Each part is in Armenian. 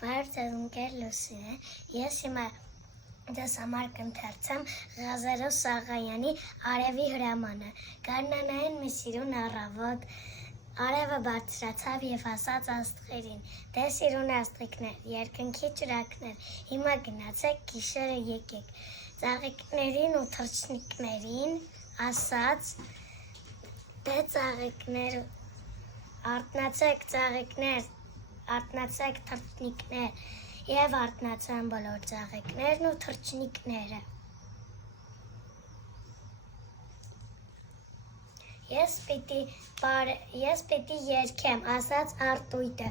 Բարդ ընկեր Լուսինե, ես հիմա դες համար կընթերցեմ Ղազարոս Աղայանի «Արևի հրամանը»։ Գարնանային մի սիրուն առավոտ արևը բարձրացավ և ասաց աստղերին. «Դե սիրուն աստղիկներ, երկնքի ճրակներ, հիմա գնացեք, գիշերը եկեք»։ Ծաղիկներին ու թռչնիկներին ասաց. «Դե ծաղիկներ, արթնացեք ծաղիկներ, արթնացեք թռչնիկներ», և արթնացան բոլոր ծաղիկներն ու թռչնիկները։ Ես պիտի երգեմ, ասաց արտույտը,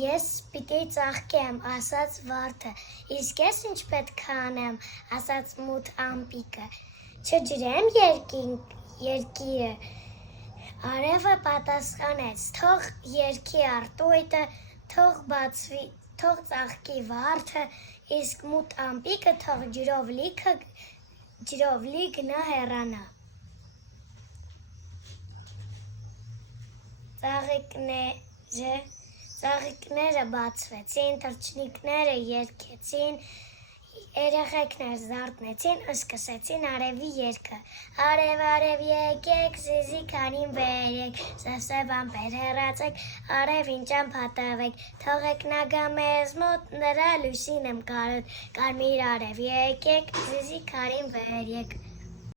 ես պիտի ծաղկեմ, ասաց վարդը, իսկ ես ինչ պետք է անեմ, ասաց մութ ամպիկը, չջրեմ երկիրը, արևը պատասխանեց, թող երգի արտույտը, թող ծաղկի վարդը, իսկ մութ ամպիկը թող ջրով լի գնա հեռանա։ Ծաղիկները բացվեցին, թռչնիկները երգեցին, երեխեքներ զարթնեցին ու սկսեցին արևի երգը։ Արև, արև եկեք, զիզի քանին բերեք, սև ամպեր հեռացեք, արևին ճամփա թողեք նա գա մեզ մոտ, նրա լույսին եմ կարոտ, կարմիր արև եկեք, զիզի քանին բերեք։